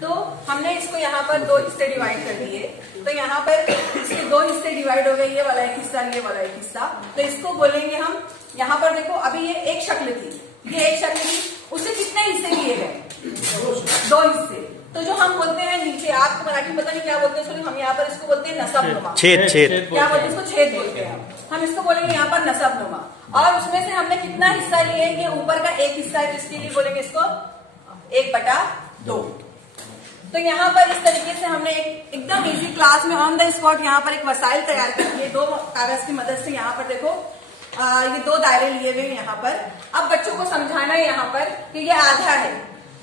तो हमने इसको यहाँ पर दो हिस्से डिवाइड कर दिए। तो यहाँ पर इसके दो हिस्से डिवाइड हो गए, ये वाला एक हिस्सा, ये वाला एक हिस्सा। तो इसको बोलेंगे हम, यहाँ पर देखो अभी ये एक शक्ल थी, ये एक शक्ल थी, उससे कितने हिस्से किए गए? दो हिस्से। तो जो हम बोलते हैं नीचे, आपको मराठी पता नहीं क्या बोलते हैं, हम यहाँ पर इसको बोलते हैं नसबनुमा। छेद। क्या बोलते हैं इसको? छेद बोलते हैं। हम इसको बोलेंगे यहाँ पर नसबनुमा। और उसमें से हमने कितना हिस्सा लिए? ये ऊपर का एक हिस्सा है, जिसके लिए बोलेंगे इसको 1/2। तो यहाँ पर इस तरीके से हमने एकदम इजी क्लास में ऑन द स्पॉट यहाँ पर एक वसाइल तैयार कर दिए, दो कागज की मदद से। यहाँ पर देखो ये दो दायरे लिए हुए यहाँ पर। अब बच्चों को समझाना है यहाँ पर कि ये आधा है,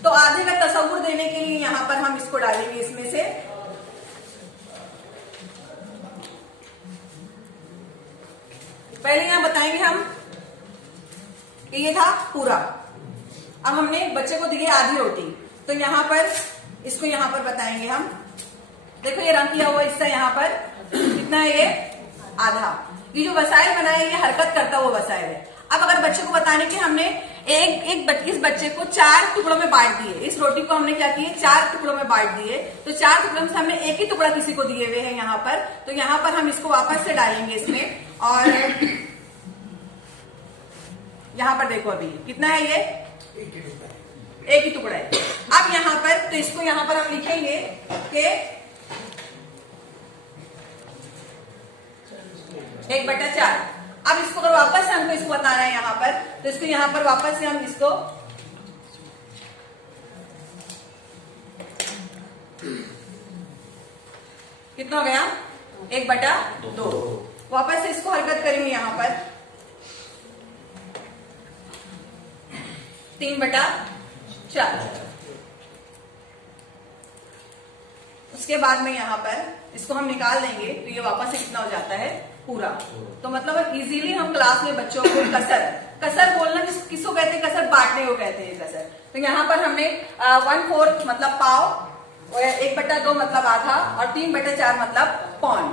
तो आधे का तस्वुर देने के लिए यहाँ पर हम इसको डालेंगे इसमें से। पहले यहाँ बताएंगे हम कि ये था पूरा। अब हमने बच्चे को दी आधी रोटी, तो यहाँ पर इसको यहाँ पर बताएंगे हम। देखो ये रंग किया हुआ हिस्सा यहाँ पर कितना है? ये आधा। ये जो वसाइल बनाए ये हरकत करता हुआ वसाइल है। अब अगर बच्चे को बताने कि हमने इस बच्चे को 4 टुकड़ों में बांट दिए, इस रोटी को हमने क्या किए? 4 टुकड़ों में बांट दिए। तो 4 टुकड़ों में से हमने एक ही टुकड़ा किसी को दिए हुए हैं यहाँ पर। तो यहाँ पर हम इसको वापस से डालेंगे इसमें। और यहाँ पर देखो अभी कितना है? ये एक ही टुकड़ा है। अब यहाँ पर, तो इसको यहाँ पर हम लिखेंगे कि 1/4। अब इसको अगर वापस से हमको इसको बताना है यहाँ पर, तो इसको यहाँ पर वापस से हम इसको कितना हो गया? 1/2। वापस से इसको हरकत करेंगे यहाँ पर 3/4। उसके बाद में यहाँ पर इसको हम निकाल देंगे, तो ये वापस से कितना हो जाता है? पूरा। तो मतलब इजीली हम क्लास में बच्चों को कसर बोलना किसको कहते हैं? कसर बांटने को कहते हैं कसर। तो यहाँ पर हमने 1/4 मतलब पाव, 1/2 मतलब आधा, और 3/4 मतलब पौन।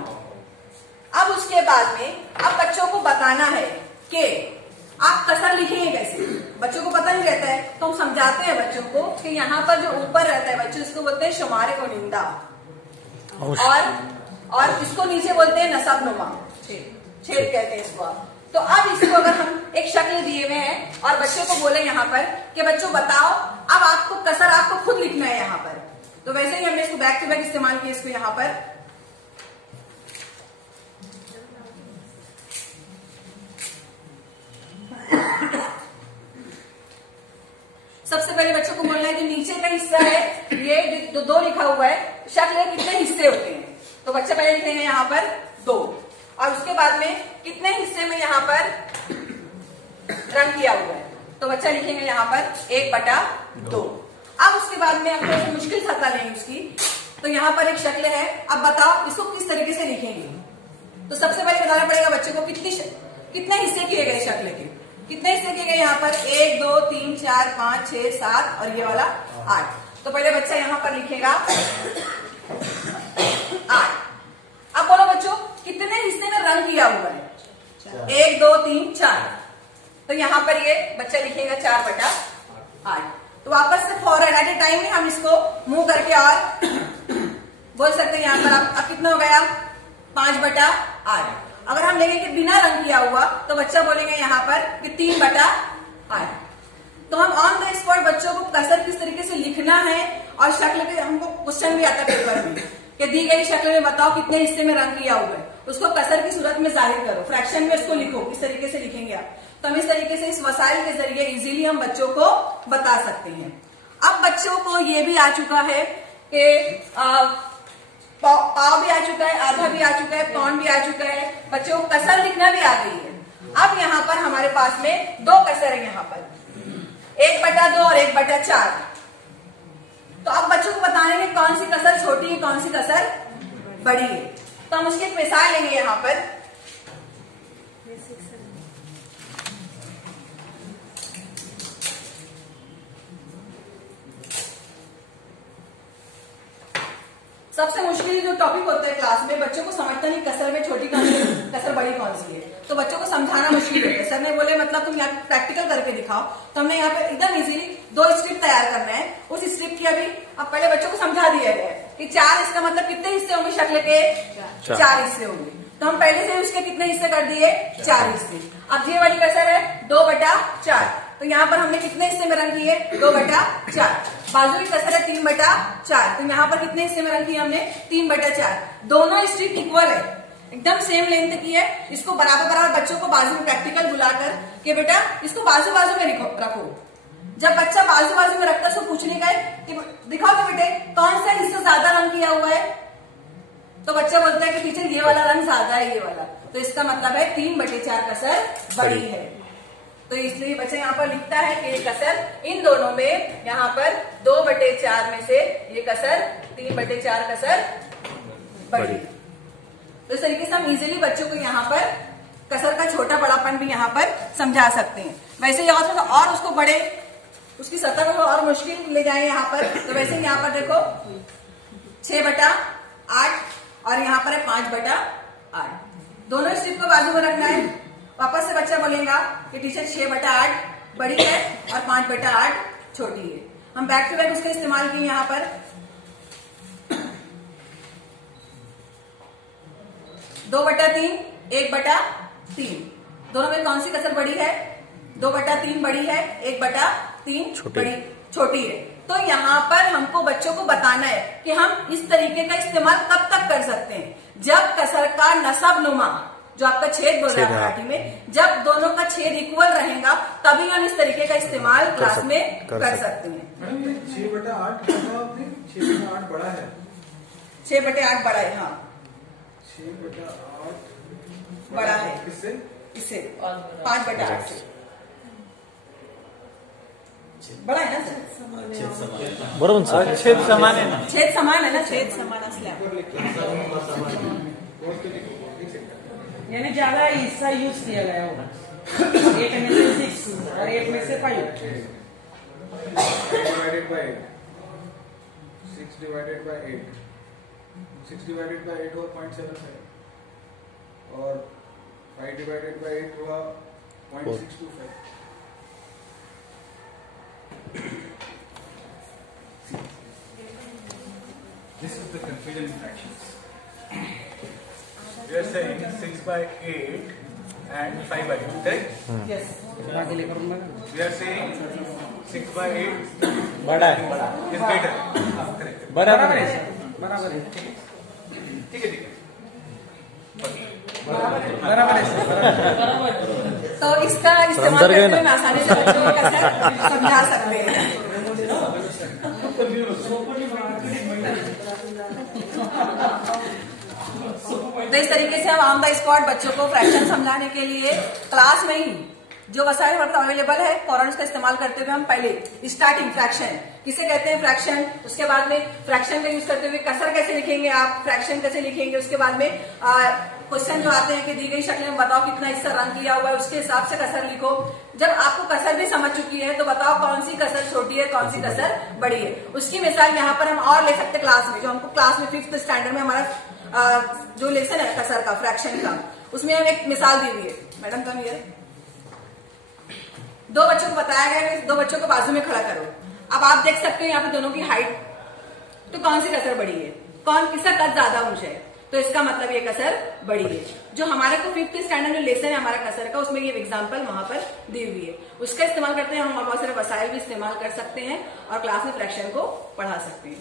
अब उसके बाद में अब बच्चों को बताना है कि आप कसर लिखेंगे कैसे। बच्चों को पता नहीं रहता है, तो हम समझाते हैं बच्चों को कि यहाँ पर जो ऊपर रहता है बच्चों, इसको बोलते हैं शुमारे को निंदा, और इसको नीचे बोलते हैं नसबनुमा, छेद कहते हैं इसको। तो अब इसको अगर हम एक शक्ल दिए हुए हैं और बच्चों को बोले यहाँ पर कि बच्चों बताओ, अब आपको कसर आपको खुद लिखना है यहाँ पर। तो वैसे ही हमने इसको बैक टू बैक इस्तेमाल किया इसको यहाँ पर। सबसे पहले बच्चों को बोलना है जो नीचे का हिस्सा है, ये जो 2 लिखा हुआ है, शक्ल है कितने हिस्से होते हैं। तो बच्चे पहले लिखेंगे यहाँ पर 2, और उसके बाद में कितने हिस्से में यहाँ पर रंग किया हुआ है, तो बच्चा लिखेंगे यहाँ पर 1/2। अब उसके बाद में हम थोड़ी मुश्किल सत्ता लेंगे उसकी। तो यहाँ पर एक शक्ल है, अब बताओ इसको किस तरीके से लिखेंगे। तो सबसे पहले बताना पड़ेगा बच्चे को कितने हिस्से किए गए शक्ल के, कितने हिस्से किए गए यहाँ पर? 1 2 3 4 5 6 7 और ये वाला 8। तो पहले बच्चा यहाँ पर लिखेगा 8। अब बोलो बच्चों कितने हिस्से में रंग किया हुआ है? 1 2 3 4। तो यहाँ पर ये बच्चा लिखेगा 4/8। तो वापस से फौरन एट ए टाइम में हम इसको मुंह करके और बोल सकते हैं यहाँ पर अब कितना हो गया? 5/8। अगर हम लेंगे कि बिना रंग किया हुआ, तो बच्चा बोलेंगे यहाँ पर कि 3/8। तो हम ऑन द स्पॉट बच्चों को कसर किस तरीके से लिखना है, और शक्ल के हमको क्वेश्चन भी आता है पेपर में कि दी गई शक्ल में बताओ कितने हिस्से में रंग किया हुआ है, उसको कसर की सूरत में जाहिर करो, फ्रैक्शन में उसको लिखो, किस तरीके से लिखेंगे आप। तो हम इस तरीके से इस वसाइल के जरिए इजीली हम बच्चों को बता सकते हैं। अब बच्चों को ये भी आ चुका है कि पाव भी आ चुका है, आधा भी आ चुका है, पौन भी आ चुका है, बच्चों को कसर लिखना भी आ गई है। अब यहाँ पर हमारे पास में 2 कसर है, यहाँ पर 1/2 और 1/4। तो अब बच्चों को बताने में कौन सी कसर छोटी है, कौन सी कसर बड़ी है। तो हम उसकी एक मिसाल लेंगे यहाँ पर। सबसे मुश्किल जो टॉपिक होता है क्लास में, बच्चों को समझता नहीं कसर में छोटी कौन सी कसर बड़ी कौन सी है, तो बच्चों को समझाना मुश्किल होता है। सर ने बोले मतलब तुम यहाँ प्रैक्टिकल करके दिखाओ, तो हमने यहाँ पे एकदम इजीली 2 स्ट्रिप तैयार करना है। उस स्ट्रिप की अभी अब पहले बच्चों को समझा दिया गया कि 4 इसका मतलब कितने हिस्से होंगे शक्ल के? 4 हिस्से होंगे। तो हम पहले से उसके कितने हिस्से कर दिए? 4 हिस्से। अब ये वाली कसर है 2/4, तो यहाँ पर हमने कितने हिस्से में रंग किए? 2/4। बाजू की कसर है 3/4, तो यहाँ पर कितने हिस्से में रंग किए हमने? 3/4। दोनों स्ट्रिप इक्वल है, एकदम सेम लेंथ की है। इसको बराबर बराबर बच्चों को बाजू में प्रैक्टिकल बुलाकर कि बेटा इसको बाजू बाजू में रखो। जब बच्चा बाजू बाजू में रखता है उसको पूछने का है कि दिखाओ तो बेटे कौन सा हिस्सा ज्यादा रंग किया हुआ है? तो बच्चा बोलता है कि टीचर ये वाला रंग ज्यादा है, ये वाला। तो इसका मतलब है 3/4 कसर बड़ी है। तो इसलिए बच्चा यहाँ पर लिखता है कि ये कसर इन दोनों में, यहाँ पर 2/4 में से ये कसर 3/4 कसर बड़ी। तो इस तरीके से हम इजीली बच्चों को यहाँ पर कसर का छोटा बड़ापन भी यहाँ पर समझा सकते हैं। वैसे यहाँ पर और उसको बड़े, उसकी सतह को और मुश्किल ले जाए यहाँ पर, तो वैसे यहाँ पर देखो 6/8 और यहाँ पर है 5/8। दोनों स्ट्रिप को बाजू में रखना है। वापस से बच्चा बोलेगा कि टीचर 6/8 बड़ी है और 5/8 छोटी है। हम बैक टू बैक उसका इस्तेमाल किए यहाँ पर। 2/3, 1/3, दोनों में कौन सी कसर बड़ी है? 2/3 बड़ी है, 1/3 छोटी है। तो यहाँ पर हमको बच्चों को बताना है कि हम इस तरीके का इस्तेमाल कब तक कर सकते हैं? जब कसर का नसब नुमा, जो आपका छेद बोल रहा है मराठी में, जब दोनों का छेद इक्वल रहेगा तभी हम इस तरीके का इस्तेमाल क्लास में कर सकते हैं। 6/8 6/8 बड़ा है, 6/8 बड़ा है। हाँ 6/8 बड़ा है इससे 5/8 से बड़ा है ना सर? बरोबर सर, छेद समान है ना? छेद समान है ना? छेद समान असल्या यानी ज्यादा हिस्सा यूज किया गया होगा। एक में से 6 और एक में से 5 divided by 8, 6 divided by 8, 6 divided by 8 हुआ 0.75 और 5 divided by 8 हुआ 0.625। This is the confusion in fractions. We are saying 6/8 and 5/8, correct? Yes भागिले करून बघा। We are saying 6/8 बड़ा है, is greater. Correct. बराबर है, बराबर है, ठीक है। बराबर है सर, बराबर है। तो इसका इस्तेमाल करते हुए हम आसानी से बच्चों को कसर समझा सकते हैं। तो इस तरीके से हम ऑन द स्पॉट बच्चों को फ्रैक्शन समझाने के लिए क्लास में ही जो वसाइल अवेलेबल है फौरन उसका इस्तेमाल करते हुए हम पहले स्टार्टिंग फ्रैक्शन किसे कहते हैं फ्रैक्शन, उसके बाद में फ्रैक्शन का यूज करते हुए कसर कैसे लिखेंगे आप, फ्रैक्शन कैसे लिखेंगे, उसके बाद में क्वेश्चन जो आते हैं कि दी गई शक्ल में बताओ कितना हिस्सा रंग किया हुआ है, उसके हिसाब से कसर लिखो। जब आपको कसर भी समझ चुकी है तो बताओ कौन सी कसर छोटी है, कौन सी कसर बड़ी है। उसकी मिसाल यहाँ पर हम और ले सकते क्लास में, जो हमको क्लास में 5th स्टैंडर्ड में हमारा जो लेसन है कसर का, फ्रैक्शन का, उसमें हम एक मिसाल दी हुई है। Madam come here. 2 बच्चों को बताया गया है, 2 बच्चों को बाजू में खड़ा करो। अब आप देख सकते हो यहाँ पे दोनों की हाइट, तो कौन सी कसर बड़ी है, कौन किसका कद ज्यादा ऊंचा है, तो इसका मतलब ये कसर बड़ी है। जो हमारे को 5th स्टैंडर्ड में लेसन है हमारा कसर का, उसमें ये एग्जांपल वहां पर दी हुई है, उसका इस्तेमाल करते हैं। हम बहुत सारे वसाइल भी इस्तेमाल कर सकते हैं और क्लास में फ्रैक्शन को पढ़ा सकते हैं।